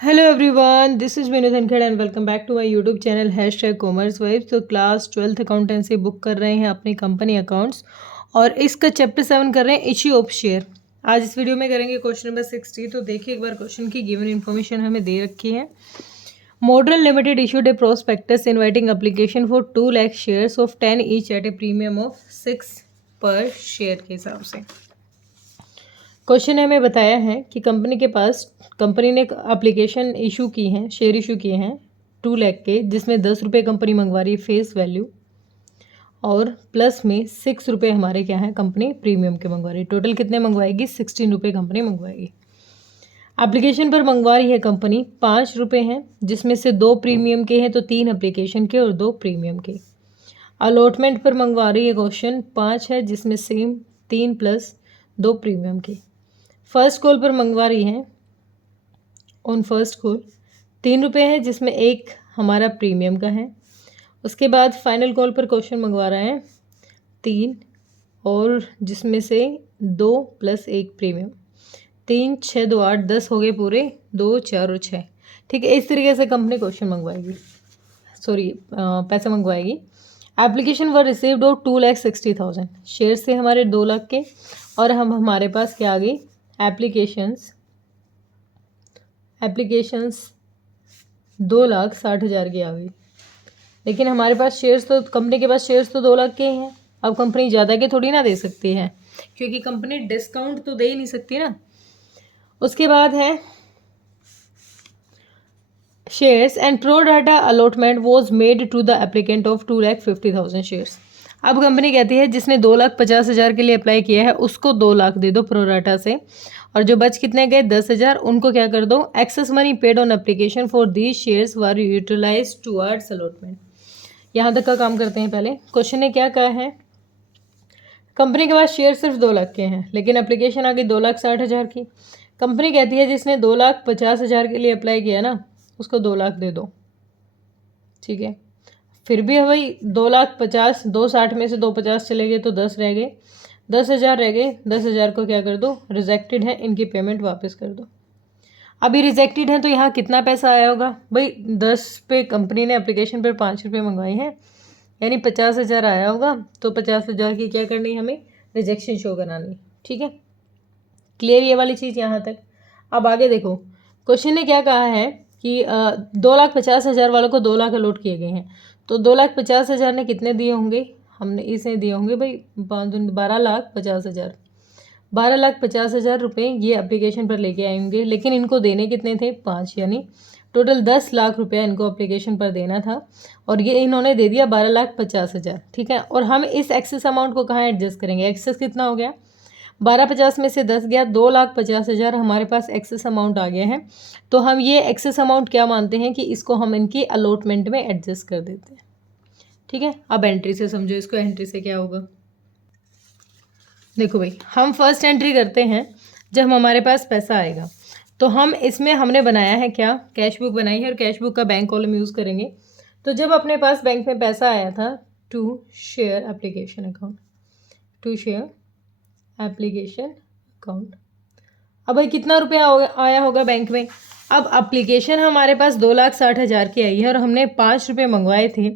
Hello everyone, this is Vinod Dhankhar and welcome back to my YouTube channel hashtag commerce vibes. तो class 12th accountancy book कर रहे हैं अपनी company accounts और इसका चैप्टर 7 कर रहे हैं इश्यू ऑफ शेयर। आज इस वीडियो में करेंगे क्वेश्चन नंबर 60। तो देखिए एक बार क्वेश्चन की गिवन इन्फॉर्मेशन हमें दे रखी है। Modern limited issued A prospectus inviting application for 2 lakh shares of 10 each eight A premium of 6 पर शेयर के हिसाब से। क्वेश्चन ने हमें बताया है कि कंपनी ने एप्लीकेशन इशू की हैं, शेयर इशू किए हैं 2 लाख के, जिसमें 10 रुपये कंपनी मंगवा रही है फेस वैल्यू और प्लस में 6 रुपये हमारे क्या हैं कंपनी प्रीमियम के मंगवा रही है। टोटल कितने मंगवाएगी? 16 रुपये कंपनी मंगवाएगी। एप्लीकेशन पर मंगवा रही है कंपनी 5 रुपये हैं, जिसमें से 2 प्रीमियम के हैं, तो 3 एप्लीकेशन के और 2 प्रीमियम के। अलॉटमेंट पर मंगवा रही है क्वेश्चन 5 है, जिसमें सेम 3 प्लस 2 प्रीमियम के। फर्स्ट कॉल पर मंगवा रही हैं ऑन फर्स्ट कॉल 3 रुपये है, जिसमें 1 हमारा प्रीमियम का है। उसके बाद फाइनल कॉल पर क्वेश्चन मंगवा रहे हैं 3 और जिसमें से 2 प्लस 1 प्रीमियम। 3 6 2 8 10 हो गए पूरे, 2 4 और 6। ठीक है, इस तरीके से कंपनी क्वेश्चन मंगवाएगी, पैसा मंगवाएगी। Application were received of 2,60,000 share से हमारे 2 लाख के, और हमारे पास क्या आ गई एप्लीकेशंस 2,60,000 की आ गई। लेकिन हमारे पास शेयर्स तो कंपनी के पास शेयर्स तो 2 लाख के ही हैं। अब कंपनी ज़्यादा के थोड़ी ना दे सकती है, क्योंकि कंपनी डिस्काउंट तो दे ही नहीं सकती ना। उसके बाद है shares and pro rata allotment was made to the applicant of 2,50,000 shares. अब कंपनी कहती है जिसने 2,50,000 के लिए अप्लाई किया है उसको 2 लाख दे दो प्रो डाटा से, और जो बच कितने गए 10,000 उनको क्या कर दो excess money paid on application for these shares were utilised towards allotment. यहाँ तक का काम करते हैं। पहले क्वेश्चन ने क्या कहा है, कंपनी के पास शेयर सिर्फ 2 लाख के हैं, लेकिन एप्लीकेशन आ गई 2,60,000 की। कंपनी कहती है जिसने 2,50,000 के लिए अप्लाई किया ना उसको 2 लाख दे दो। ठीक है, फिर भी भाई 2,50,000, 2,60 में से 2,50 चले गए तो 10 रह गए, 10,000 रह गए। 10,000 को क्या कर दो, रिजेक्टेड है, इनकी पेमेंट वापस कर दो। अभी रिजेक्टेड है तो यहाँ कितना पैसा आया होगा भाई, 10 पे कंपनी ने एप्लीकेशन पर 5 रुपये मंगवाए हैं, यानी 50,000 आया होगा। तो 50,000 की क्या करनी, हमें रिजेक्शन शो करानी। ठीक है, क्लियर ये वाली चीज़ यहाँ तक। अब आगे देखो, क्वेश्चन ने क्या कहा है कि 2,50,000 वालों को 2 लाख अलॉट किए गए हैं, तो 2,50,000 ने कितने दिए होंगे, हमने इसे दिए होंगे भाई 12,50,000। 12,50,000 रुपये ये एप्लीकेशन पर लेके आए होंगे, लेकिन इनको देने कितने थे 5, यानी टोटल 10 लाख रुपया इनको एप्लीकेशन पर देना था, और ये इन्होंने दे दिया 12,50,000। ठीक है, और हम इस एक्सेस अमाउंट को कहाँ एडजस्ट करेंगे, एक्सेस कितना हो गया 12,50 में से 10 गया, 2,50,000 हमारे पास एक्सेस अमाउंट आ गया है। तो हम ये एक्सेस अमाउंट क्या मानते हैं कि इसको हम इनकी अलॉटमेंट में एडजस्ट कर देते हैं। ठीक है, अब एंट्री से समझो इसको, एंट्री से क्या होगा। देखो भाई, हम फर्स्ट एंट्री करते हैं जब हमारे पास पैसा आएगा, तो हम इसमें हमने बनाया है क्या, कैश बुक बनाई है, और कैश बुक का बैंक कॉलम यूज़ करेंगे। तो जब अपने पास बैंक में पैसा आया था to share application account, to share application account, अब भाई कितना रुपया आया होगा बैंक में। अब एप्लीकेशन हमारे पास 2,60,000 की आई है और हमने 5 रुपये मंगवाए थे,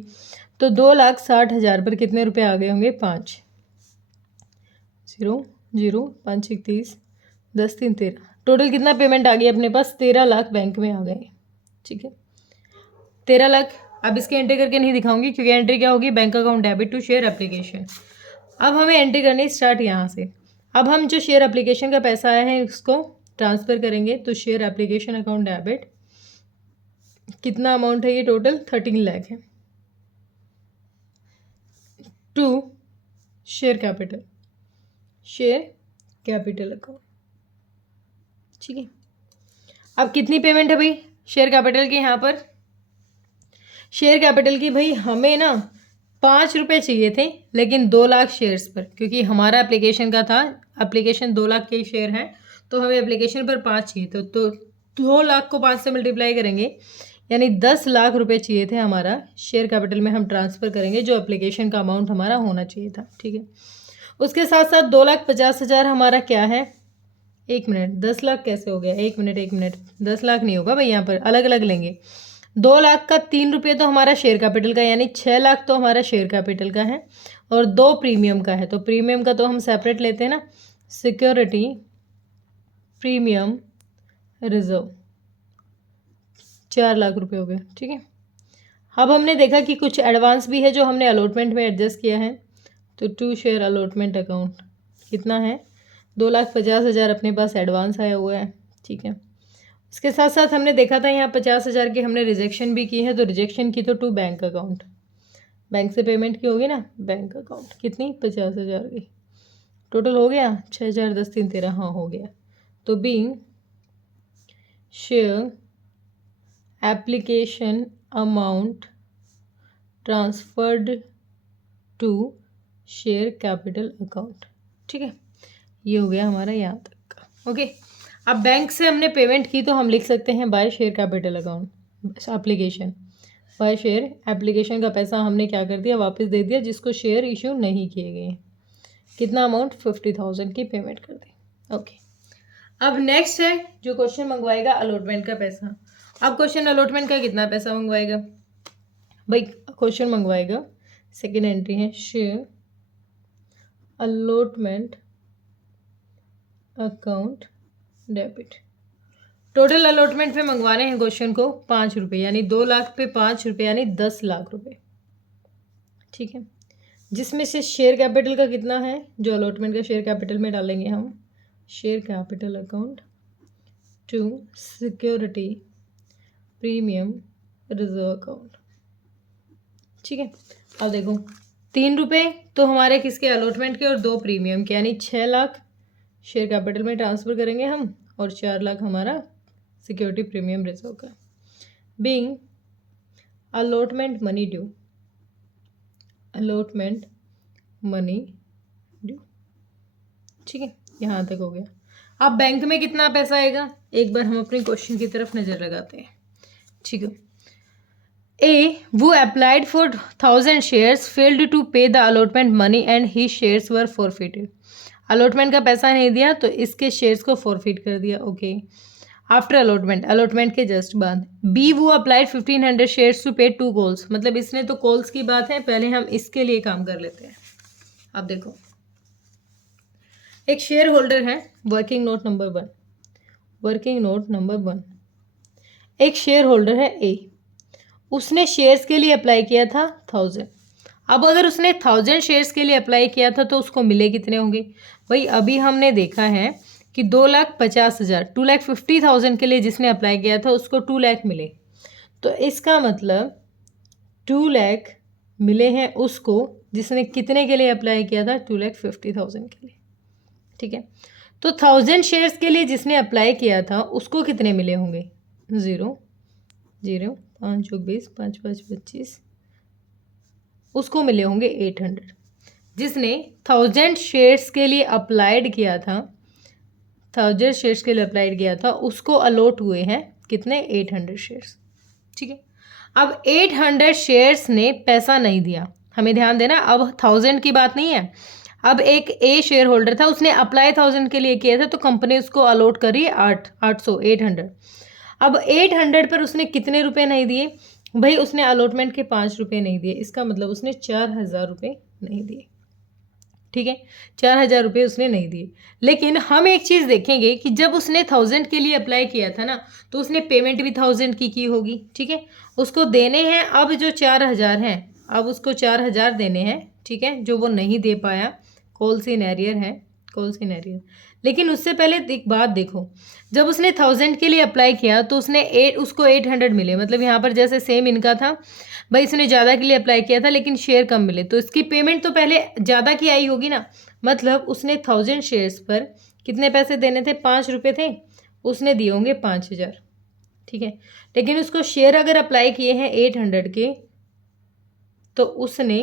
तो 2,60,000 पर कितने रुपए आ गए होंगे 5, 0 0 5 1 30 10 3 13, टोटल कितना पेमेंट आ गई अपने पास 13 लाख बैंक में आ गए। ठीक है, 13 लाख। अब इसके एंट्री करके नहीं दिखाऊंगी, क्योंकि एंट्री क्या होगी, bank account debit to share application. अब हमें एंट्री करनी स्टार्ट यहाँ से। अब हम जो शेयर एप्लीकेशन का पैसा आया है उसको ट्रांसफ़र करेंगे, तो शेयर एप्लीकेशन अकाउंट डेबिट, कितना अमाउंट है ये, टोटल 13 लाख है, टू शेयर कैपिटल अकाउंट। ठीक है, अब कितनी पेमेंट है भाई शेयर कैपिटल की, यहाँ पर शेयर कैपिटल की भाई हमें ना 5 रुपये चाहिए थे, लेकिन 2 लाख शेयर्स पर, क्योंकि हमारा एप्लीकेशन का था, एप्लीकेशन 2 लाख के शेयर हैं, तो हमें एप्लीकेशन पर 5 चाहिए थे, तो 2 लाख को 5 से मल्टीप्लाई करेंगे, यानी 10 लाख रुपए चाहिए थे हमारा शेयर कैपिटल में हम ट्रांसफ़र करेंगे, जो एप्लीकेशन का अमाउंट हमारा होना चाहिए था। ठीक है, उसके साथ साथ 2,50,000 हमारा क्या है 1 मिनट, 10 लाख कैसे हो गया? 1 मिनट 1 मिनट, 10 लाख नहीं होगा भाई, यहाँ पर अलग अलग लेंगे। 2 लाख का 3 रुपये तो हमारा शेयर कैपिटल का, यानी 6 लाख तो हमारा शेयर कैपिटल का है और 2 प्रीमियम का है। तो प्रीमियम का तो हम सेपरेट लेते हैं ना, सिक्योरिटी प्रीमियम रिजर्व 4 लाख रुपए हो गए। ठीक है, अब हमने देखा कि कुछ एडवांस भी है जो हमने अलॉटमेंट में एडजस्ट किया है। तो 2 शेयर अलॉटमेंट अकाउंट कितना है? 2,50,000 अपने पास एडवांस आया हुआ है। ठीक है, इसके साथ साथ हमने देखा था यहाँ 50,000 की हमने रिजेक्शन भी की है। तो रिजेक्शन की तो 2 बैंक अकाउंट, बैंक से पेमेंट की होगी ना, बैंक अकाउंट कितनी? 50,000 की। टोटल हो गया 6,000 10 3 13, हाँ हो गया। तो being share application amount transferred to share capital account. ठीक है, ये हो गया हमारा यहाँ तक का। ओके, अब बैंक से हमने पेमेंट की तो हम लिख सकते हैं by share capital account application. By share application का पैसा हमने क्या कर दिया? वापस दे दिया, जिसको शेयर इशू नहीं किए गए। कितना अमाउंट? 50,000 की पेमेंट कर दी। ओके, अब नेक्स्ट है जो क्वेश्चन मंगवाएगा अलॉटमेंट का पैसा। अब क्वेश्चन अलॉटमेंट का कितना पैसा मंगवाएगा भाई? क्वेश्चन मंगवाएगा, सेकेंड एंट्री है share allotment account debit. Total allotment पे मंगवाने हैं क्वेश्चन को 5 रुपये, यानी 2 लाख पे 5 रुपये यानी 10 लाख रुपए। ठीक है, जिसमें से शेयर कैपिटल का कितना है? जो अलॉटमेंट का शेयर कैपिटल में डालेंगे हम, share capital account to security premium reserve account. ठीक है, अब देखो 3 रुपये तो हमारे किसके? अलॉटमेंट के, और 2 प्रीमियम के, यानी 6 लाख शेयर कैपिटल में ट्रांसफ़र करेंगे हम और 4 लाख हमारा सिक्योरिटी प्रीमियम रिजर्व का। Being allotment money due, allotment money due. ठीक है, यहाँ तक हो गया। अब बैंक में कितना पैसा आएगा? एक बार हम अपने क्वेश्चन की तरफ नज़र लगाते हैं। ठीक है, A who applied for 1,000 shares failed to pay the allotment money and his shares were forfeited. Allotment का पैसा नहीं दिया तो इसके शेयर्स को फॉरफिट कर दिया। ओके, आफ्टर अलॉटमेंट, अलॉटमेंट के जस्ट बाद। बी वो अप्लाइड 1,500 शेयर्स टू पे 2 कॉल्स, मतलब इसने तो कॉल्स की बात है, पहले हम इसके लिए काम कर लेते हैं। अब देखो, एक शेयर होल्डर है, working note number 1, working note number 1। एक शेयर होल्डर है ए, उसने शेयर्स के लिए अप्लाई किया था 1000। अब अगर उसने 1000 शेयर्स के लिए अप्लाई किया था तो उसको मिले कितने होंगे भाई? अभी हमने देखा है कि 2,50,000 2,50,000 के लिए जिसने अप्लाई किया था उसको 2 लाख मिले। तो इसका मतलब 2 लाख मिले हैं उसको जिसने कितने के लिए अप्लाई किया था? 2,50,000 के लिए। ठीक है, तो 1000 शेयर्स के लिए जिसने अप्लाई किया था उसको कितने मिले होंगे? 0 0 5 + 20 5 5 25, उसको मिले होंगे 800। जिसने 1000 शेयर्स के लिए अप्लाइड किया था, 1000 शेयर्स के लिए अप्लाइड किया था, उसको अलॉट हुए हैं कितने? 800 शेयर्स। ठीक है, अब 800 शेयर्स ने पैसा नहीं दिया, हमें ध्यान देना, अब 1000 की बात नहीं है। अब एक ए शेयर होल्डर था, उसने अप्लाई 1000 के लिए किया था तो कंपनी उसको अलॉट करी 800। अब 800 पर उसने कितने रुपए नहीं दिए भाई? उसने अलॉटमेंट के 5 रुपये नहीं दिए, इसका मतलब उसने 4,000 रुपये नहीं दिए। ठीक है, 4,000 रुपये उसने नहीं दिए। लेकिन हम एक चीज़ देखेंगे कि जब उसने 1000 के लिए अप्लाई किया था ना, तो उसने पेमेंट भी 1000 की होगी। ठीक है, उसको देने हैं अब जो 4,000 हैं, अब उसको 4,000 देने हैं। ठीक है, जो वो नहीं दे पाया, कॉल इन एरियर है, कॉल इन एरियर। लेकिन उससे पहले एक बात देखो, जब उसने 1000 के लिए अप्लाई किया तो उसको 800 मिले, मतलब यहाँ पर जैसे सेम इनका था भाई, इसने ज़्यादा के लिए अप्लाई किया था लेकिन शेयर कम मिले, तो इसकी पेमेंट तो पहले ज़्यादा की आई होगी ना। मतलब उसने 1000 शेयर्स पर कितने पैसे देने थे? 5 रुपये थे, उसने दिए होंगे 5,000। ठीक है, लेकिन उसको शेयर अगर अप्लाई किए हैं 800 के, तो उसने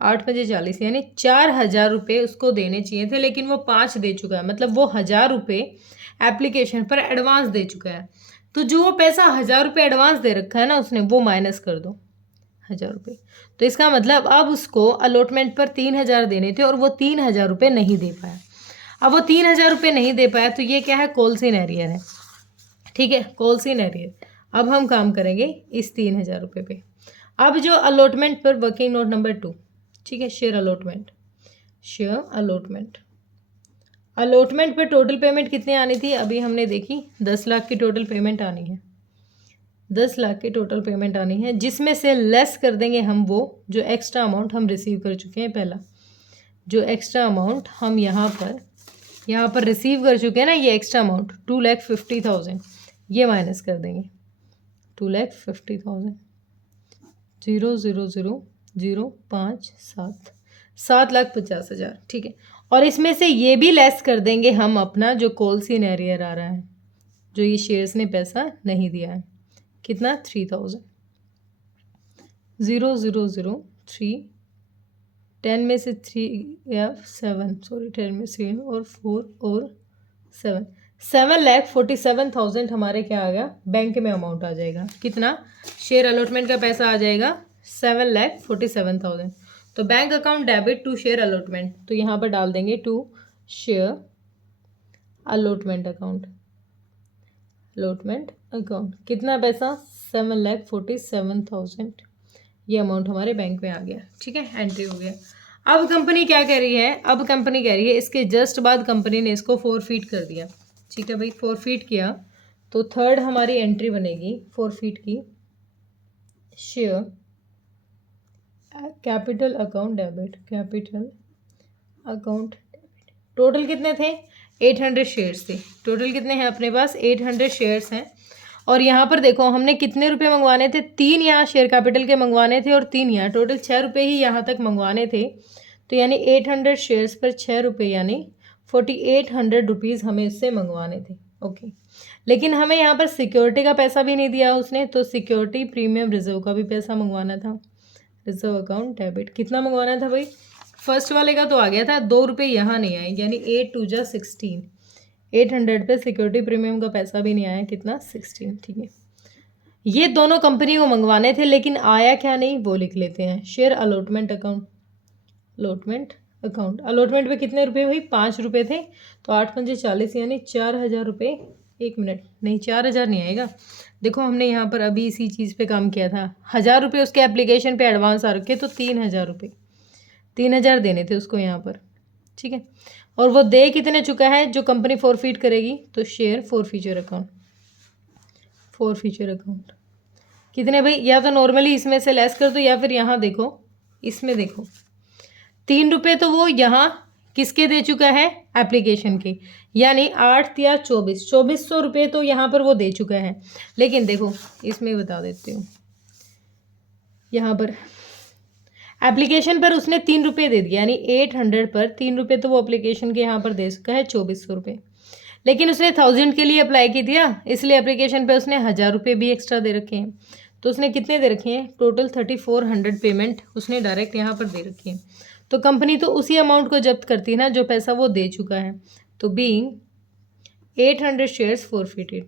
8 × 40 यानी 4,000 रुपये उसको देने चाहिए थे, लेकिन वो 5 दे चुका है, मतलब वो 1,000 रुपये एप्लीकेशन पर एडवांस दे चुका है। तो जो वो पैसा 1,000 रुपये एडवांस दे रखा है ना उसने, वो माइनस कर दो 1,000 रुपये। तो इसका मतलब अब उसको अलॉटमेंट पर 3,000 देने थे और वो 3,000 रुपये नहीं दे पाया। अब वो 3,000 रुपये नहीं दे पाया, तो ये क्या है, कॉल्स इन एरियर है, ठीक है, कॉल्स इन एरियर। अब हम काम करेंगे इस 3,000 रुपये पे। अब जो अलॉटमेंट पर वर्किंग नोट नंबर 2, ठीक है, share allotment, share allotment. Allotment पे टोटल पेमेंट कितनी आनी थी, अभी हमने देखी 10 लाख की टोटल पेमेंट आनी है, 10 लाख की टोटल पेमेंट आनी है, जिसमें से लेस कर देंगे हम वो जो एक्स्ट्रा अमाउंट हम रिसीव कर चुके हैं। पहला जो एक्स्ट्रा अमाउंट हम यहाँ पर रिसीव कर चुके हैं ना, ये एक्स्ट्रा अमाउंट 2,50,000, ये माइनस कर देंगे। 2,50,000, 0,00,057, 7,50,000, ठीक है। और इसमें से ये भी लेस कर देंगे हम अपना जो कॉल्स इन एरियर आ रहा है, जो ये शेयर्स ने पैसा नहीं दिया है, कितना, 3,000, 0,003, 10 में से 3 या 7, सॉरी 10 में से और 4 और 7, 7,47,000 हमारे क्या आ गया, बैंक में अमाउंट आ जाएगा। कितना, शेयर अलॉटमेंट का पैसा आ जाएगा 7,47,000। तो bank account debit to share allotment, तो यहाँ पर डाल देंगे to share allotment account, allotment account, कितना पैसा, 7,47,000, ये अमाउंट हमारे बैंक में आ गया, ठीक है, एंट्री हो गया। अब कंपनी क्या कह रही है, अब कंपनी कह रही है इसके जस्ट बाद कंपनी ने इसको फॉरफीट कर दिया, ठीक है भाई, फॉरफीट किया, तो थर्ड हमारी एंट्री बनेगी फॉरफीट की, share capital account debit, capital account debit. Total कितने थे, 800 शेयर्स थे, टोटल कितने हैं अपने पास, 800 शेयर्स हैं। और यहाँ पर देखो हमने कितने रुपए मंगवाने थे, 3 यहाँ शेयर कैपिटल के मंगवाने थे और 3 यहाँ, टोटल 6 रुपये ही यहाँ तक मंगवाने थे। तो यानी 800 शेयर्स पर 6 रुपये, यानी 4,800 रुपीज़ हमें इससे मंगवाने थे, ओके। लेकिन हमें यहाँ पर सिक्योरिटी का पैसा भी नहीं दिया उसने, तो सिक्योरिटी प्रीमियम रिजर्व का भी पैसा मंगवाना था, रिजर्व अकाउंट डेबिट, कितना मंगवाना था भाई, फर्स्ट वाले का तो आ गया था, 2 रुपये यहाँ नहीं आए, यानी 8 2 जा 16, 800 पे सिक्योरिटी प्रीमियम का पैसा भी नहीं आया, कितना, 16, ठीक है। ये दोनों कंपनी को मंगवाने थे, लेकिन आया क्या नहीं वो लिख लेते हैं, share allotment account, allotment account, allotment पे कितने रुपए भाई, 5 रुपये थे, तो 8 पंजे 40, यानी 4,000 रुपये, 1 मिनट, नहीं 4,000 नहीं आएगा, देखो हमने यहाँ पर अभी इसी चीज़ पे काम किया था, 1,000 रुपये उसके एप्लीकेशन पे एडवांस आ रखे, तो 3,000 रुपये, 3,000 देने थे उसको यहाँ पर, ठीक है। और वो दे कितने चुका है जो कंपनी फॉरफीट करेगी, तो share forfeiture account, forfeiture account कितने भाई, या तो नॉर्मली इसमें से लेस कर दो, या फिर यहाँ देखो, इसमें देखो 3 रुपये तो वो यहाँ किसके दे चुका है, एप्लीकेशन के, यानी 8 या 2400 रुपये तो यहाँ पर वो दे चुका है। लेकिन देखो इसमें बता देती हूँ, यहाँ पर एप्लीकेशन पर उसने 3 रुपये दे दिया, यानी 800 पर 3 रुपये तो वो एप्लीकेशन के यहाँ पर दे सका है, 2400 रुपये। लेकिन उसने 1000 के लिए अप्लाई की दिया, इसलिए एप्लीकेशन पे उसने 1000 रुपये भी एक्स्ट्रा दे रखे हैं, तो उसने कितने दे रखे हैं, टोटल 3400 पेमेंट उसने डायरेक्ट यहाँ पर दे रखी है। तो कंपनी तो उसी अमाउंट को जब्त करती है ना जो पैसा वो दे चुका है। तो being 800 shares forfeited,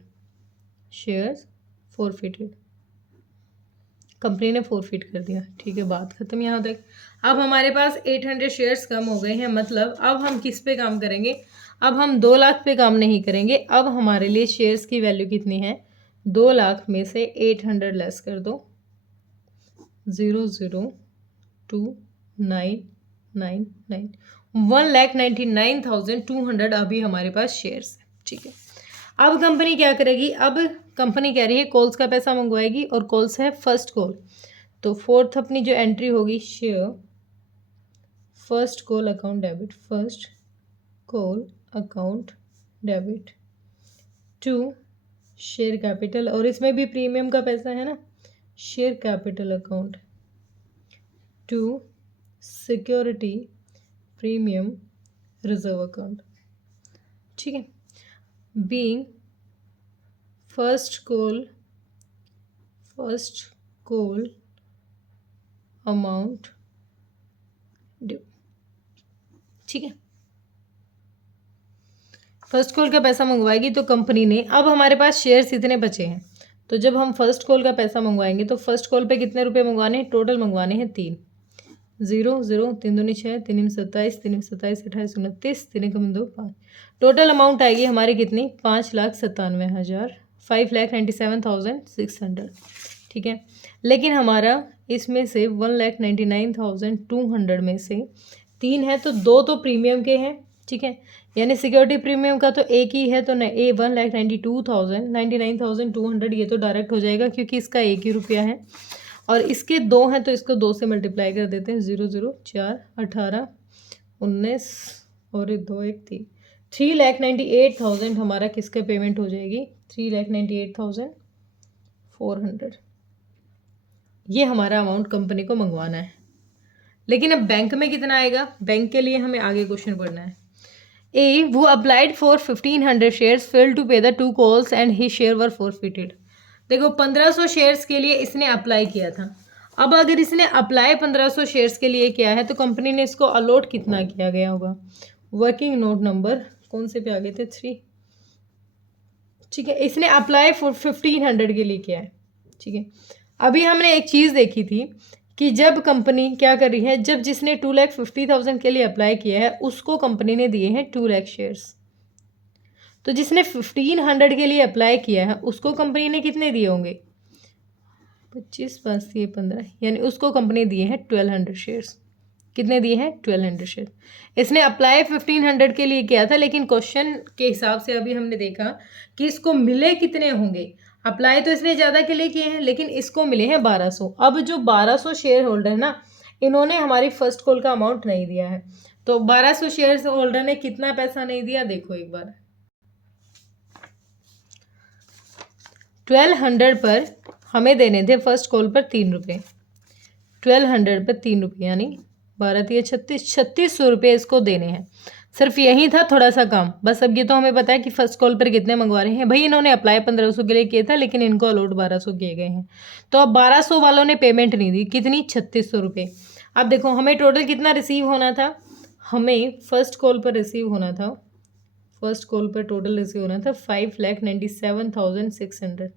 shares forfeited, company ने फॉरफिट कर दिया, ठीक है, बात खत्म यहाँ तक। अब हमारे पास 800 शेयर्स कम हो गए हैं, मतलब अब हम किस पे काम करेंगे, अब हम 2 लाख पे काम नहीं करेंगे। अब हमारे लिए शेयर्स की वैल्यू कितनी है, 2 लाख में से 800 लेस कर दो, 0,02,999, 1,99,200 अभी हमारे पास शेयर्स है, ठीक है। अब कंपनी क्या करेगी, अब कंपनी कह रही है कॉल्स का पैसा मंगवाएगी, और कॉल्स है फर्स्ट कॉल, तो फोर्थ अपनी जो एंट्री होगी, share first call account debit, first call account debit to share capital, और इसमें भी प्रीमियम का पैसा है ना, share capital account to security premium reserve account, ठीक है। Being first call amount due, ठीक है। फर्स्ट कॉल का पैसा मंगवाएगी तो कंपनी ने, अब हमारे पास शेयर्स इतने बचे हैं, तो जब हम फर्स्ट कॉल का पैसा मंगवाएंगे तो फर्स्ट कॉल पे कितने रुपए मंगवाने हैं, टोटल मंगवाने हैं 3, 0 0 3 दूनी 6 3 27 3 27 28 29 3 2 5। टोटल अमाउंट आएगी हमारी कितनी? 5,97,000, 5,97,600। ठीक है, लेकिन हमारा इसमें से 1,99,200 में से 3 है तो 2 तो प्रीमियम के हैं। ठीक है, यानी सिक्योरिटी प्रीमियम का तो एक ही है, तो न ए 1,92,99,200 ये तो डायरेक्ट हो जाएगा क्योंकि इसका एक ही रुपया है, और इसके 2 हैं तो इसको 2 से मल्टीप्लाई कर देते हैं। 0 0 4 18 19 और 2 1 3, 3,98,000 हमारा किसका पेमेंट हो जाएगी? 3,98,400। ये हमारा अमाउंट कंपनी को मंगवाना है। लेकिन अब बैंक में कितना आएगा? बैंक के लिए हमें आगे क्वेश्चन पढ़ना है। ए वो applied for 1,500 shares, fail to pay the 2 calls and his share were forfeited. देखो 1500 शेयर्स के लिए इसने अप्लाई किया था। अब अगर इसने अप्लाई 1500 शेयर्स के लिए किया है तो कंपनी ने इसको अलॉट कितना किया गया होगा? वर्किंग नोट नंबर कौन से पे आ गए थे? 3। ठीक है, इसने अप्लाई फॉर 1,500 के लिए किया है। ठीक है, अभी हमने एक चीज़ देखी थी कि जब कंपनी क्या कर रही है, जब जिसने 2,50,000 के लिए अप्लाई किया है उसको कंपनी ने दिए हैं 2 लाख शेयर्स, तो जिसने 1,500 के लिए अप्लाई किया है उसको कंपनी ने कितने दिए होंगे? 25 5 ये 15, यानी उसको कंपनी दिए हैं 1,200 शेयर्स। कितने दिए हैं? 1,200 शेयर। इसने अप्लाई 1,500 के लिए किया था, लेकिन क्वेश्चन के हिसाब से अभी हमने देखा कि इसको मिले कितने होंगे। अप्लाई तो इसने ज़्यादा के लिए किए हैं, लेकिन इसको मिले हैं 1200। अब जो 1200 शेयर होल्डर है ना, इन्होंने हमारी फर्स्ट कॉल का अमाउंट नहीं दिया है, तो 1200 शेयर होल्डर ने कितना पैसा नहीं दिया देखो एक बार। 1,200 पर हमें देने थे फर्स्ट कॉल पर 3 रुपये। 1,200 पर 3 रुपये यानी 12 3 36, 3600 रुपये इसको देने हैं। सिर्फ यही था थोड़ा सा कम, बस। अब ये तो हमें पता है कि फर्स्ट कॉल पर कितने मंगवा रहे हैं। भाई इन्होंने अप्लाई 1500 के लिए किया था, लेकिन इनको अलॉट 1200 किए गए हैं, तो अब 1200 वालों ने पेमेंट नहीं दी। कितनी? 3600 रुपये। अब देखो हमें टोटल कितना रिसीव होना था? हमें फर्स्ट कॉल पर रिसीव होना था, फर्स्ट कॉल पर टोटल रिसीव होना था 5,97,600,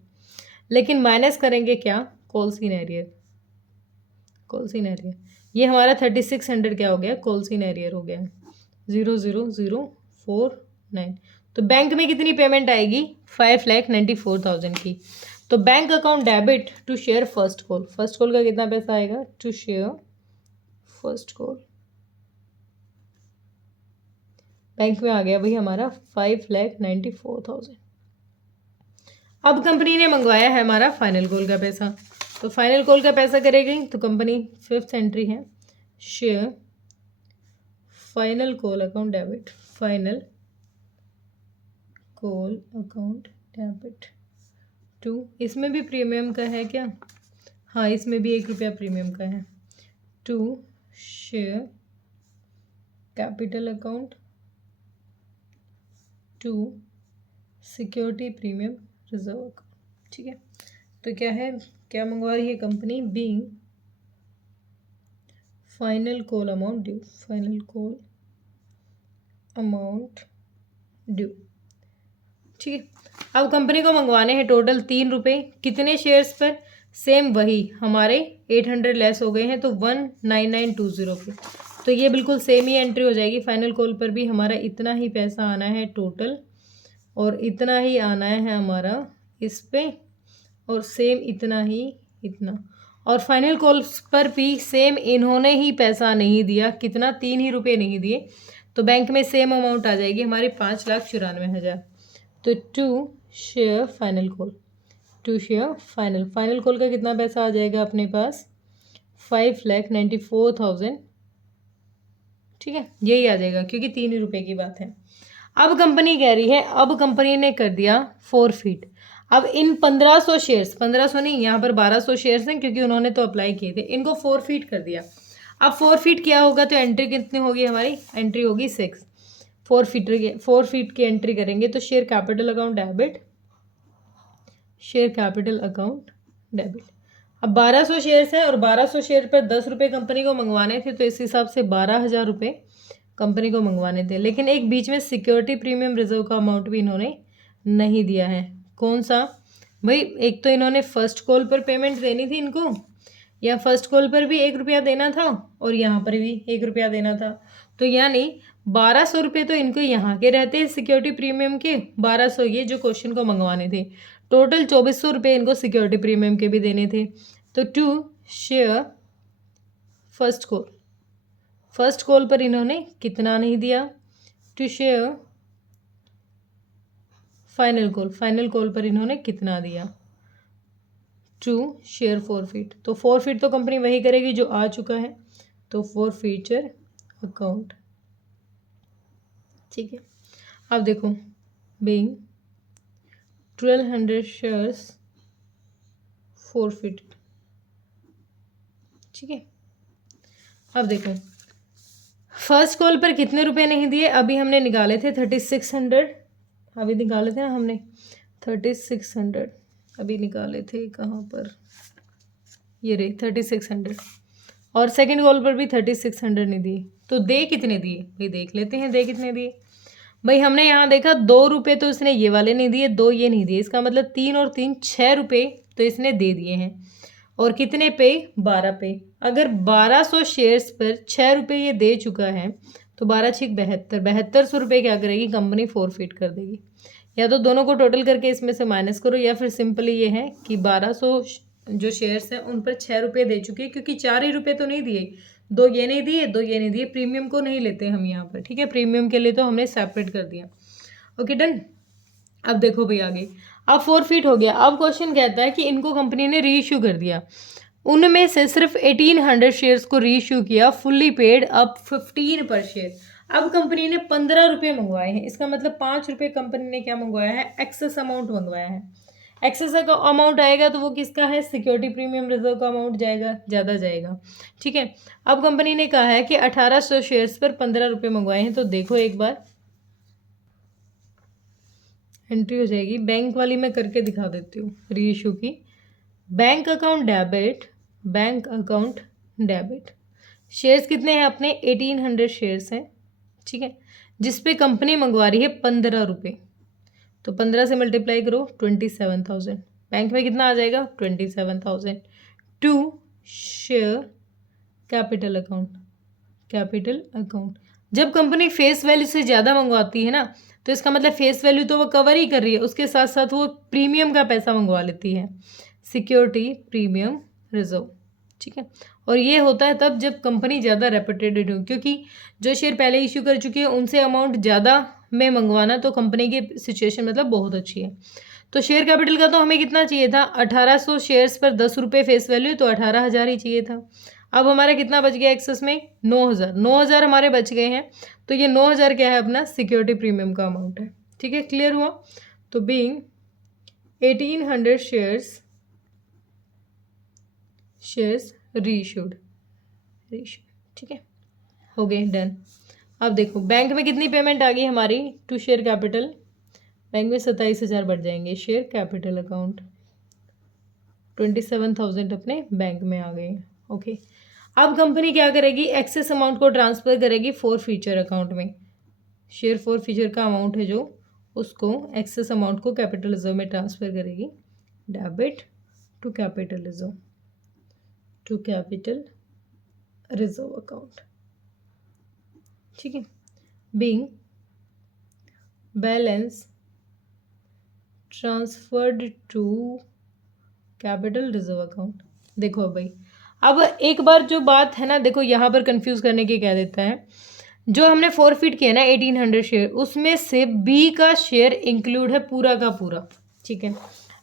लेकिन माइनस करेंगे क्या? Calls in arrear. Calls in arrear ये हमारा 3,600 क्या हो गया? कॉल्स इन एरियर हो गया। 0,0,049। तो बैंक में कितनी पेमेंट आएगी? 5,94,000 की। तो bank account debit to share first call. First call का कितना पैसा आएगा? To share first call. Bank में आ गया भाई हमारा 5,94,000। अब कंपनी ने मंगवाया है हमारा फाइनल कॉल का पैसा, तो फाइनल कॉल का पैसा करेगी तो कंपनी 5th एंट्री है, share final call account debit, final call account debit to, इसमें भी प्रीमियम का है क्या? हाँ, इसमें भी 1 रुपया प्रीमियम का है। To share capital account to security premium reserve account. ठीक है, तो क्या है, क्या मंगवा रही है company? Being final call amount due, final call amount due. ठीक है, अब कंपनी को मंगवाने हैं टोटल 3 रुपये। कितने शेयर्स पर? सेम वही हमारे 800 लेस हो गए हैं, तो 1,99,20 पे, तो ये बिल्कुल सेम ही एंट्री हो जाएगी। फाइनल कॉल पर भी हमारा इतना ही पैसा आना है टोटल, और इतना ही आना है हमारा इस पे, और सेम इतना ही इतना, और फाइनल कॉल पर भी सेम इन्होंने ही पैसा नहीं दिया। कितना? 3 ही रुपये नहीं दिए, तो बैंक में सेम अमाउंट आ जाएगी हमारी 5,94,000। तो to share final call, to share final call का कितना पैसा आ जाएगा अपने पास? 5,94,000। ठीक है, यही आ जाएगा क्योंकि 3 ही रुपये की बात है। अब कंपनी कह रही है, अब कंपनी ने कर दिया फॉरफिट। अब इन 1500 शेयर्स, 1500 नहीं, यहाँ पर 1200 शेयर्स हैं क्योंकि उन्होंने तो अप्लाई किए थे, इनको फॉरफिट कर दिया। अब फॉरफिट किया होगा तो एंट्री कितनी होगी हमारी? एंट्री होगी 6। फॉरफिट की एंट्री करेंगे तो share capital account debit, share capital account debit. अब 1200 शेयर्स हैं और 1200 शेयर पर 10 रुपये कंपनी को मंगवाने थे, तो इस हिसाब से 12,000 रुपये कंपनी को मंगवाने थे। लेकिन एक बीच में सिक्योरिटी प्रीमियम रिजर्व का अमाउंट भी इन्होंने नहीं दिया है। कौन सा भाई? एक तो इन्होंने फर्स्ट कॉल पर पेमेंट देनी थी इनको, या फर्स्ट कॉल पर भी 1 रुपया देना था और यहाँ पर भी 1 रुपया देना था। तो यानी 1200 रुपये तो इनको यहाँ के रहते हैं सिक्योरिटी प्रीमियम के, 1200 ये जो क्वेश्चन को मंगवाने थे। टोटल 2400 रुपये इनको सिक्योरिटी प्रीमियम के भी देने थे। तो टू शेयर फर्स्ट कॉल पर इन्होंने कितना नहीं दिया। टू शेयर फाइनल कॉल पर इन्होंने कितना दिया। टू शेयर फॉरफिट, तो फॉरफिट तो कंपनी वही करेगी जो आ चुका है, तो फॉरफीचर अकाउंट। ठीक है, अब देखो बीइंग 1200 शेयर्स फॉरफिटेड। ठीक है, अब देखो फर्स्ट कॉल पर कितने रुपए नहीं दिए, अभी हमने निकाले थे 3600, अभी निकाले थे ना हमने 3600, अभी निकाले थे कहाँ पर, ये रहे 3600। और सेकंड कॉल पर भी 3600 नहीं दिए, तो दे कितने दिए भाई देख लेते हैं, दे कितने दिए भाई। हमने यहाँ देखा 2 रुपये तो इसने ये वाले नहीं दिए, 2 ये नहीं दिए, इसका मतलब 3 और 3 6 रुपये तो इसने दे दिए हैं। और कितने पे, 12 पे। अगर 1200 शेयर्स पर 6 रुपये ये दे चुका है तो 12 6 7200 रुपये क्या करेगी कंपनी, फॉरफिट कर देगी। या तो दोनों को टोटल करके इसमें से माइनस करो, या फिर सिंपली ये है कि 1200 जो शेयर्स हैं उन पर 6 रुपये दे चुके हैं, क्योंकि 4 ही रुपये तो नहीं दिए, 2 ये नहीं दिए, 2 ये नहीं दिए। प्रीमियम को नहीं लेते हम यहाँ पर, ठीक है, प्रीमियम के लिए तो हमने सेपरेट कर दिया। Okay done. अब देखो भाई आगे, अब फॉरफिट हो गया। अब क्वेश्चन कहता है कि इनको कंपनी ने री इशू कर दिया, उनमें से सिर्फ 1800 शेयर्स को री इशू किया, फुल्ली पेड अब 15 पर शेयर। अब कंपनी ने 15 रुपये मंगवाए हैं, इसका मतलब 5 रुपये कंपनी ने क्या मंगवाया है, एक्सेस अमाउंट मंगवाया है। एक्सेस का अमाउंट आएगा तो वो किसका है, सिक्योरिटी प्रीमियम रिजर्व का अमाउंट जाएगा, ज़्यादा जाएगा। ठीक है, अब कंपनी ने कहा है कि 1800 शेयर्स पर 15 रुपये मंगवाए हैं। तो देखो एक बार एंट्री हो जाएगी, बैंक वाली मैं करके दिखा देती हूँ री इशू की। बैंक अकाउंट डेबिट, शेयर्स कितने हैं अपने, 1800 शेयर्स हैं। ठीक है, जिस पे कंपनी मंगवा रही है 15 रुपये, तो 15 से मल्टीप्लाई करो 27,000, बैंक में कितना आ जाएगा 27,000। टू शेयर कैपिटल अकाउंट, जब कंपनी फेस वैल्यू से ज़्यादा मंगवाती है ना, तो इसका मतलब फेस वैल्यू तो वो कवर ही कर रही है, उसके साथ साथ वो प्रीमियम का पैसा मंगवा लेती है, सिक्योरिटी प्रीमियम रिजर्व। ठीक है, और ये होता है तब जब कंपनी ज़्यादा रेपुटेटेड हो, क्योंकि जो शेयर पहले इश्यू कर चुकी है उनसे अमाउंट ज़्यादा में मंगवाना तो कंपनी की सिचुएशन मतलब बहुत अच्छी है। तो शेयर कैपिटल का तो हमें कितना चाहिए था, 1800 शेयर्स पर 10 रुपये फेस वैल्यू, तो 18,000 ही चाहिए था। अब हमारा कितना बच गया एक्सेस में, 9,000 हमारे बच गए हैं। तो ये 9,000 क्या है, अपना सिक्योरिटी प्रीमियम का अमाउंट है। ठीक है, क्लियर हुआ। तो बीइंग 1800 शेयर्स रीइश्यूड, ठीक है, हो गए डन। अब देखो बैंक में कितनी पेमेंट आ गई हमारी, टू शेयर कैपिटल, बैंक में 27,000 बढ़ जाएंगे, शेयर कैपिटल अकाउंट 27,000 अपने बैंक में आ गए। ओके, अब कंपनी क्या करेगी, एक्सेस अमाउंट को ट्रांसफर करेगी फॉरफीचर अकाउंट में। शेयर फॉरफीचर का अमाउंट है जो, उसको एक्सेस अमाउंट को कैपिटल रिजर्व में ट्रांसफर करेगी, debit to capital reserve account. ठीक है, being balance transferred to capital reserve account. देखो अब भाई, अब एक बार जो बात है ना, देखो यहाँ पर कंफ्यूज करने की क्या देता है, जो हमने फॉरफिट किया ना 1800 शेयर, उसमें से बी का शेयर इंक्लूड है पूरा का पूरा। ठीक है,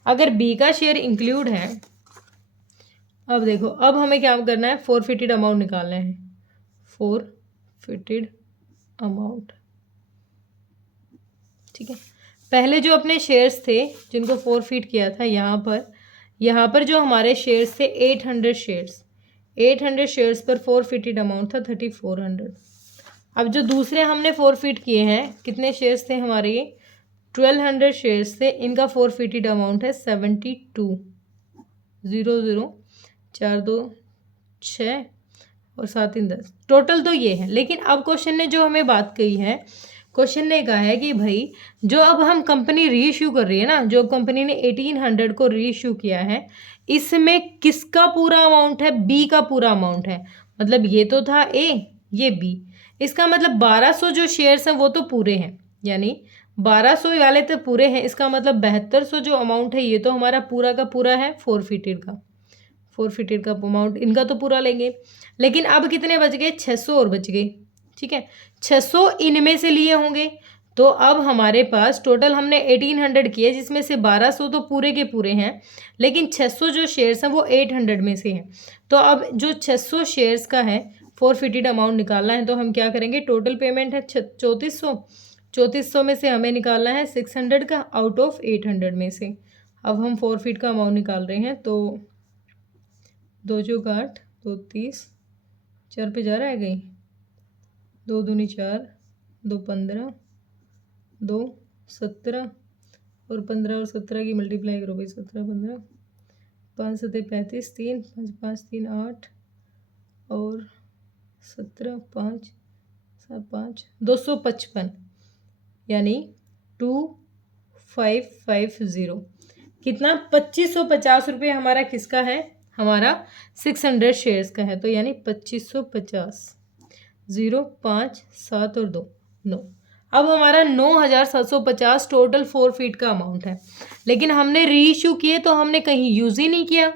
अगर बी का शेयर इंक्लूड है, अब देखो अब हमें क्या करना है, फॉरफिटेड अमाउंट निकालना है, फॉरफिटेड अमाउंट। ठीक है, पहले जो अपने शेयर्स थे जिनको फॉरफिट किया था, यहाँ पर जो हमारे शेयर्स थे 800 शेयर्स पर फॉरफिटेड अमाउंट था 3400। अब जो दूसरे हमने फॉरफिट किए हैं, कितने शेयर्स थे हमारे, ये 1200 शेयर्स थे, इनका फॉरफिटेड अमाउंट है 72,000, 4 2 6 और 7 3 10, टोटल तो ये है। लेकिन अब क्वेश्चन ने जो हमें बात कही है, क्वेश्चन ने कहा है कि भाई जो अब हम कंपनी रीइश्यू कर रही है ना, जो कंपनी ने 1800 को रीइश्यू किया है, इसमें किसका पूरा अमाउंट है? बी का पूरा अमाउंट है। मतलब ये तो था ए, ये बी, इसका मतलब 1200 जो शेयर्स हैं वो तो पूरे हैं, यानी 1200 वाले तो पूरे हैं, इसका मतलब 7200 जो अमाउंट है ये तो हमारा पूरा का पूरा है फोरफिटेड का, फोरफिटेड का अमाउंट इनका तो पूरा लेंगे। लेकिन अब कितने बच गए? 600 और बच गए, ठीक है, 600 इनमें से लिए होंगे। तो अब हमारे पास टोटल हमने 1800 किए, जिसमें से 1200 तो पूरे के पूरे हैं, लेकिन 600 जो शेयर्स हैं वो 800 में से हैं। तो अब जो 600 शेयर्स का है फोरफिटेड अमाउंट निकालना है, तो हम क्या करेंगे? टोटल पेमेंट है 3400, 3400 में से हमें निकालना है 600 का आउट ऑफ 800 में से। अब हम फोरफिट का अमाउंट निकाल रहे हैं, तो 2 चौक 8, 2 30, 4 पे 4 आ गई, 2 दूनी 4, 2 15, 2 17 और 15 और 17 की मल्टीप्लाई करो भाई, 17 15, 5 7 35, 3 5 5 3 8 और 17 5 7 5 255, यानी 2550। कितना? 2550 रुपये हमारा किसका है? हमारा 600 शेयर्स का है, तो यानी 2550, 0 5 7 और 2 9। अब हमारा 9750 टोटल फोरफिट का अमाउंट है। लेकिन हमने रीइश्यू किए तो हमने कहीं यूज़ ही नहीं किया,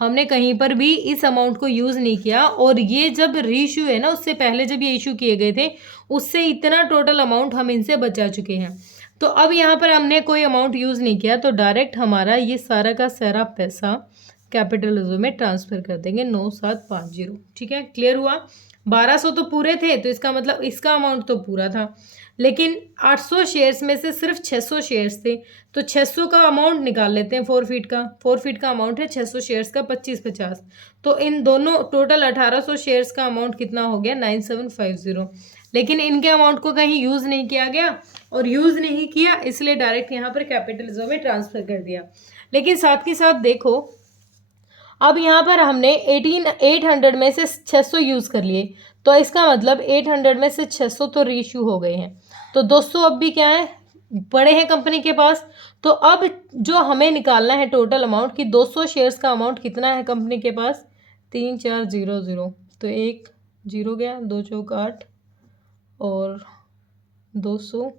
हमने कहीं पर भी इस अमाउंट को यूज़ नहीं किया। और ये जब रीइश्यू है ना, उससे पहले जब ये इशू किए गए थे, उससे इतना टोटल अमाउंट हम इनसे बचा चुके हैं। तो अब यहाँ पर हमने कोई अमाउंट यूज़ नहीं किया, तो डायरेक्ट हमारा ये सारा का सारा पैसा कैपिटल रिजर्व में ट्रांसफ़र कर देंगे 9750। ठीक है, क्लियर हुआ? 1200 तो पूरे थे, तो इसका मतलब इसका अमाउंट तो पूरा था, लेकिन 800 शेयर्स में से सिर्फ 600 शेयर्स थे, तो 600 का अमाउंट निकाल लेते हैं फोरफिट का। फोरफिट का अमाउंट है 600 शेयर्स का 2550, तो इन दोनों टोटल 1800 शेयर्स का अमाउंट कितना हो गया? 9750। लेकिन इनके अमाउंट को कहीं यूज़ नहीं किया गया, और यूज़ नहीं किया इसलिए डायरेक्ट यहाँ पर कैपिटल रिजर्व में ट्रांसफ़र कर दिया। लेकिन साथ के साथ देखो, अब यहाँ पर हमने 800 में से 600 यूज़ कर लिए, तो इसका मतलब 800 में से 600 तो रीइश्यू हो गए हैं, तो 200 अब भी क्या है? पड़े हैं कंपनी के पास। तो अब जो हमें निकालना है टोटल अमाउंट कि 200 शेयर्स का अमाउंट कितना है कंपनी के पास? 3400, तो 1 0 गया, 2 चौक 8 और 200,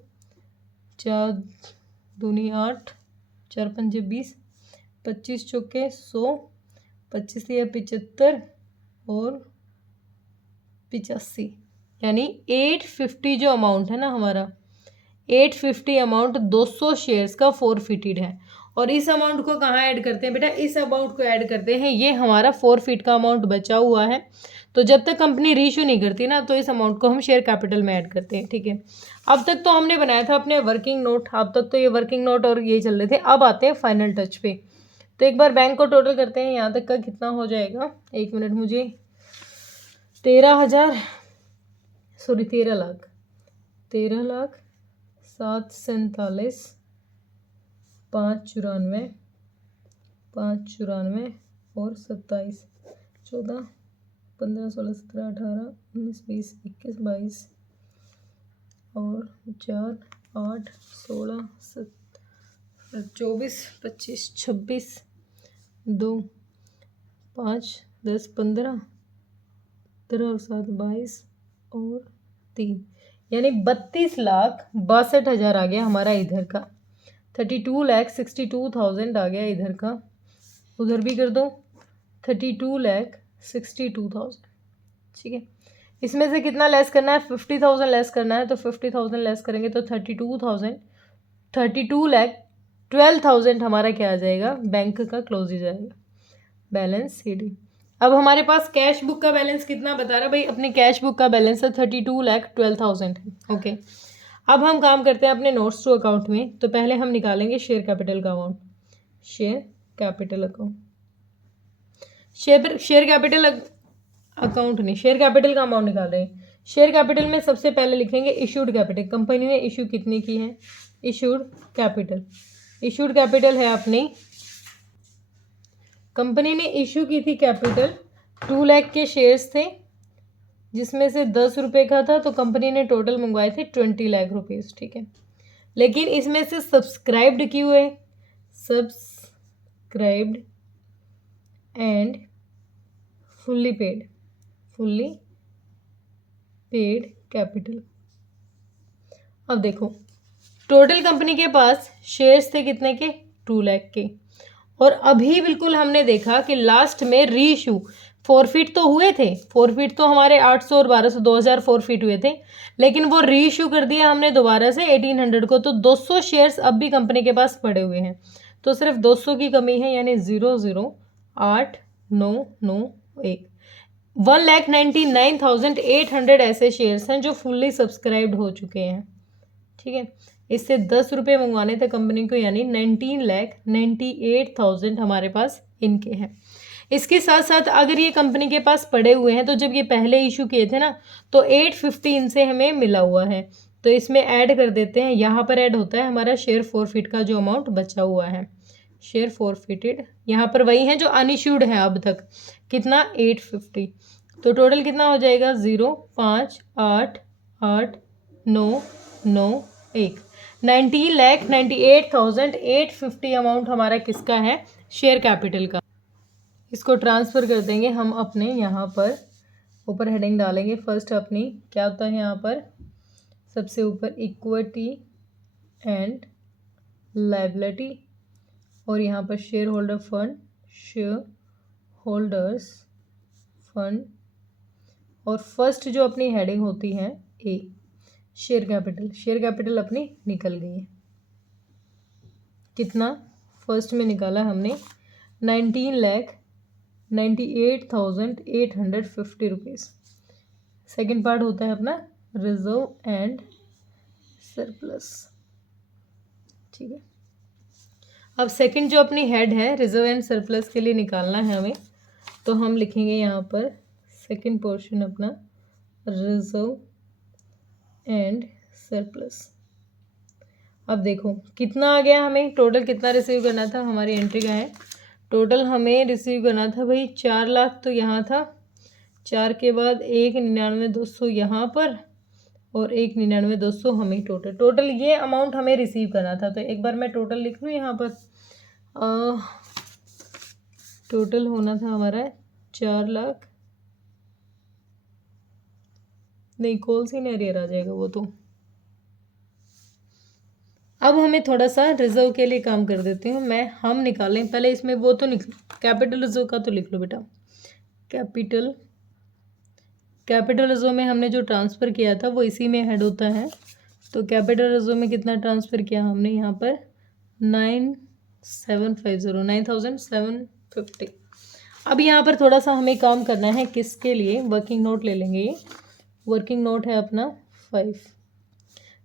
4 दूनी 8, 4 पंजे 20, 25 चौके 100, 25 या 75 और 85, यानी 850 जो अमाउंट है ना हमारा, 850 अमाउंट 200 शेयर्स का फोरफिटेड है। और इस अमाउंट को कहाँ ऐड करते हैं बेटा? इस अमाउंट को ऐड करते हैं, ये हमारा फोरफिट का अमाउंट बचा हुआ है। तो जब तक कंपनी रीइश्यू नहीं करती ना, तो इस अमाउंट को हम शेयर कैपिटल में ऐड करते हैं। ठीक है, अब तक तो हमने बनाया था अपने वर्किंग नोट, अब तक तो ये वर्किंग नोट और ये चल रहे थे। अब आते हैं फाइनल टच पे। तो एक बार बैंक को टोटल करते हैं, यहाँ तक का कितना हो जाएगा? 1 मिनट, मुझे 13 लाख 747 594 594 और 27, 14 15 16 17 18 19 20 21 22 और 4 8 16 24 25 26 2 5 10 15 13 और 7 22 और 3, यानी 32,62,000 आ गया हमारा इधर का। 32,62,000 आ गया इधर का, उधर भी कर दो 32,62,000। ठीक है, इसमें से कितना लेस करना है? 50,000 लेस करना है, तो 50,000 लेस करेंगे तो 32,12,000 हमारा क्या आ जाएगा? बैंक का क्लोज ही जाएगा, बैलेंस सीडी। अब हमारे पास कैश बुक का बैलेंस कितना बता रहा भाई? अपने कैश बुक का बैलेंस है 32,12,000 है। ओके, अब हम काम करते हैं अपने नोट्स टू अकाउंट में। तो पहले हम निकालेंगे शेयर कैपिटल का amount, share capital account, share capital account नहीं, शेयर कैपिटल का अमाउंट निकाल रहे हैं। शेयर कैपिटल में सबसे पहले लिखेंगे इशूड कैपिटल, कंपनी ने इशू कितनी की है? इशूड कैपिटल, इशूड कैपिटल है अपनी, कंपनी ने इशू की थी कैपिटल 2 लाख के शेयर्स थे, जिसमें से 10 रुपये का था, तो कंपनी ने टोटल मंगवाए थे 20 लाख रुपीज़, ठीक है। लेकिन इसमें से सब्सक्राइब्ड क्यों है, subscribed and fully paid capital. अब देखो, टोटल कंपनी के पास शेयर्स थे कितने के, 2 लाख के, और अभी बिल्कुल हमने देखा कि लास्ट में री इशू फॉरफिट तो हुए थे, फॉरफिट तो हमारे 800 और 1200 2000 फॉरफिट हुए थे, लेकिन वो री इशू कर दिया हमने दोबारा से 1800 को, तो 200 शेयर्स अब भी कंपनी के पास पड़े हुए हैं, तो सिर्फ 200 की कमी है, यानी 00891 1,99,800 ऐसे शेयर्स हैं जो फुल्ली सब्सक्राइब्ड हो चुके हैं, ठीक है। इससे 10 रुपये मंगवाने थे कंपनी को, यानी 19,98,000 हमारे पास इनके हैं। इसके साथ साथ अगर ये कंपनी के पास पड़े हुए हैं, तो जब ये पहले इशू किए थे ना, तो 850 इनसे हमें मिला हुआ है, तो इसमें ऐड कर देते हैं। यहाँ पर ऐड होता है हमारा शेयर फॉरफिट का जो अमाउंट बचा हुआ है, शेयर फॉरफिटेड, यहाँ पर वही है जो अनइश्यूड है अब तक, कितना 850, तो टोटल कितना हो जाएगा 0,5,8,8,9,9,1 19,98,850 अमाउंट हमारा किसका है, शेयर कैपिटल का। इसको ट्रांसफ़र कर देंगे हम अपने यहाँ पर, ऊपर हेडिंग डालेंगे। फर्स्ट अपनी क्या होता है यहाँ पर, सबसे ऊपर इक्विटी एंड लायबिलिटी, और यहाँ पर share holder fund, share holders fund, और फर्स्ट जो अपनी हेडिंग होती है ए, शेयर कैपिटल। शेयर कैपिटल अपनी निकल गई है, कितना फर्स्ट में निकाला हमने 19,98,850 रुपीज़। सेकेंड पार्ट होता है अपना रिजर्व एंड सरप्लस, ठीक है। अब सेकंड जो अपनी हेड है रिजर्व एंड सरप्लस के लिए निकालना है हमें, तो हम लिखेंगे यहाँ पर सेकंड पोर्शन अपना रिजर्व एंड सरप्लस। अब देखो कितना आ गया, हमें टोटल कितना रिसीव करना था, हमारी एंट्री का है टोटल हमें रिसीव करना था भाई 4 लाख, तो यहाँ था 4 के बाद 1,99,200 यहाँ पर, और 1,99,200 हमें टोटल ये अमाउंट हमें रिसीव करना था। तो एक बार मैं टोटल लिख लूँ यहाँ पर, टोटल होना था हमारा 4 लाख, नहीं कॉल सी एरियर आ जाएगा वो तो। अब हमें थोड़ा सा रिजर्व के लिए काम कर देती हूँ मैं, हम निकालें पहले इसमें वो तो कैपिटल रिजर्व का तो लिख लो बेटा। कैपिटल रिजर्व में हमने जो ट्रांसफ़र किया था वो इसी में ऐड होता है, तो कैपिटल रिजर्व में कितना ट्रांसफ़र किया हमने यहाँ पर 9,750। अब यहाँ पर थोड़ा सा हमें काम करना है, किसके लिए, वर्किंग नोट ले लेंगे। ये वर्किंग नोट है अपना 5,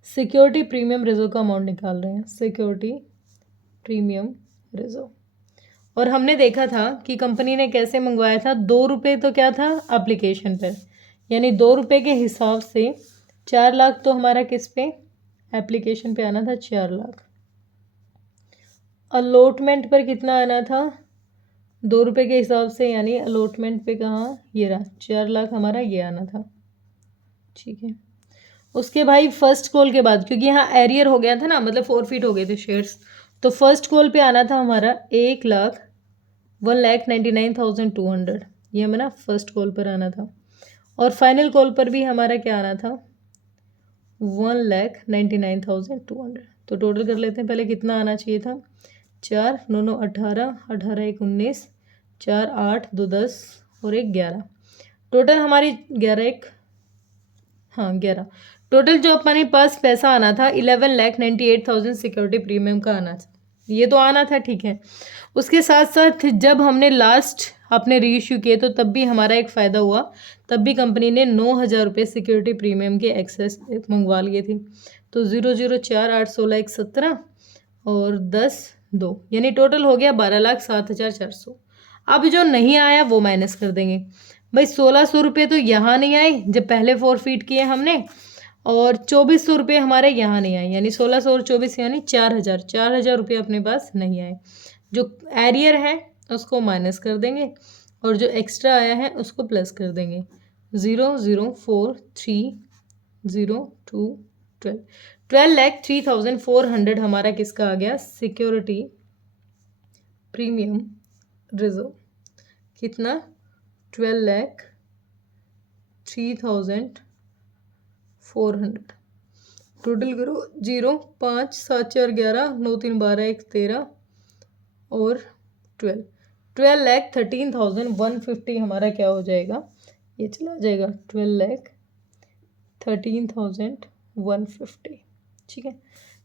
सिक्योरिटी प्रीमियम रिजर्व का अमाउंट निकाल रहे हैं, सिक्योरिटी प्रीमियम रिजर्व। और हमने देखा था कि कंपनी ने कैसे मंगवाया था, 2 रुपये तो क्या था एप्लीकेशन पर, यानी 2 रुपये के हिसाब से 4 लाख तो हमारा किस पे, एप्लीकेशन पे आना था 4 लाख। अलॉटमेंट पर कितना आना था, 2 रुपये के हिसाब से, यानी अलॉटमेंट पे कहाँ, ये रहा 4 लाख हमारा ये आना था, ठीक है। उसके भाई फर्स्ट कॉल के बाद, क्योंकि यहाँ एरियर हो गया था ना, मतलब फॉरफिट हो गए थे शेयर्स, तो फर्स्ट कॉल पे आना था हमारा 1,99,200, ये हमें ना फर्स्ट कॉल पर आना था। और फाइनल कॉल पर भी हमारा क्या आना था 1,99,200। तो टोटल कर लेते हैं, पहले कितना आना चाहिए था, 4 9 9 18 18 1 19 4 8 2 10 और 1 11, टोटल हमारी 11 टोटल जो अपने पास पैसा आना था 11,98,000 सिक्योरिटी प्रीमियम का आना था, ये तो आना था, ठीक है। उसके साथ साथ जब हमने लास्ट अपने री इशू किए तो तब भी हमारा एक फ़ायदा हुआ, तब भी कंपनी ने 9,000 रुपये सिक्योरिटी प्रीमियम के एक्सेस मंगवा लिए थे। तो 0,0,4 8 16 1 17 और 10 2, यानी टोटल हो गया 12,07,400। अब जो नहीं आया वो माइनस कर देंगे भाई, 1,600 रुपये तो यहाँ नहीं आए जब पहले फॉरफिट किए हमने, और 2,400 रुपये हमारे यहाँ नहीं आए, यानी 1,600 और 24 यानी 4,000 रुपये अपने पास नहीं आए। जो एरियर है उसको माइनस कर देंगे और जो एक्स्ट्रा आया है उसको प्लस कर देंगे, 0043002 12,03,400 हमारा किसका आ गया, सिक्योरिटी प्रीमियम रिजर्व। कितना, 12,03,400। टोटल करो, 0 5 7 4 11 9 3 12 1 13 और 12,13,150 हमारा क्या हो जाएगा, ये चला जाएगा 12,13,150। ठीक है,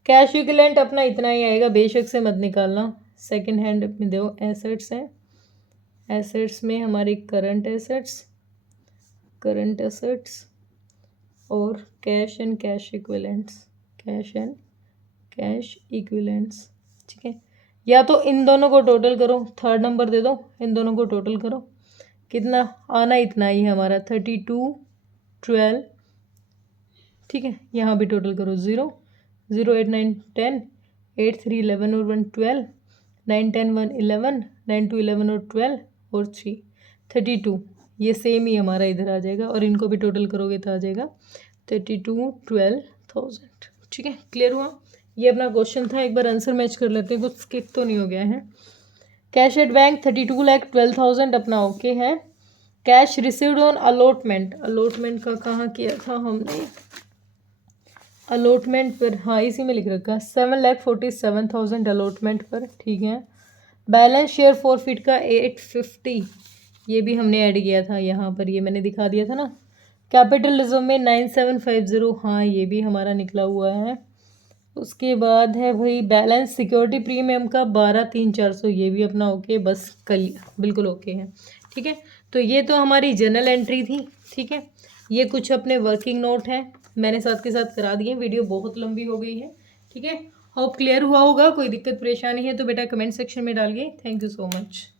कैश इक्विवेलेंट अपना इतना ही आएगा, बेशक से मत निकालना। सेकंड हैंड में देखो एसेट्स हैं, एसेट्स में हमारी करंट एसेट्स और कैश एंड कैश इक्विवेलेंट्स। ठीक है, या तो इन दोनों को टोटल करो, थर्ड नंबर दे दो, इन दोनों को टोटल करो, कितना आना इतना ही हमारा 32 12। ठीक है, यहाँ भी टोटल करो, 0 0 8 9 10 8 3 11 और 1 12 9 10 1 11 9 2 11 और 12 और 3 32। ये सेम ही हमारा इधर आ जाएगा और इनको भी टोटल करोगे तो आ जाएगा 32 12,000। ठीक है, क्लियर हुआ। ये अपना क्वेश्चन था, एक बार आंसर मैच कर लेते हैं, कुछ स्किप तो नहीं हो गया है। कैश एट बैंक 32,12,000 अपना ओके है। कैश रिसीव्ड ऑन अलॉटमेंट का कहाँ किया था हमने, अलॉटमेंट पर, हाँ इसी में लिख रखा 7,47,000 अलॉटमेंट पर। ठीक है, बैलेंस शेयर फॉरफिट का 850, ये भी हमने ऐड किया था यहाँ पर, ये मैंने दिखा दिया था ना। कैपिटल रिजर्व में 9750, हाँ ये भी हमारा निकला हुआ है। उसके बाद है भाई बैलेंस सिक्योरिटी प्रीमियम का 12,3,400, ये भी अपना ओके, बस कल बिल्कुल ओके है। ठीक है, तो ये तो हमारी जनरल एंट्री थी। ठीक है, ये कुछ अपने वर्किंग नोट हैं, मैंने साथ के साथ करा दिए। वीडियो बहुत लंबी हो गई है। ठीक है, होप क्लियर हुआ होगा। कोई दिक्कत परेशानी है तो बेटा कमेंट सेक्शन में डालिए। Thank you so much.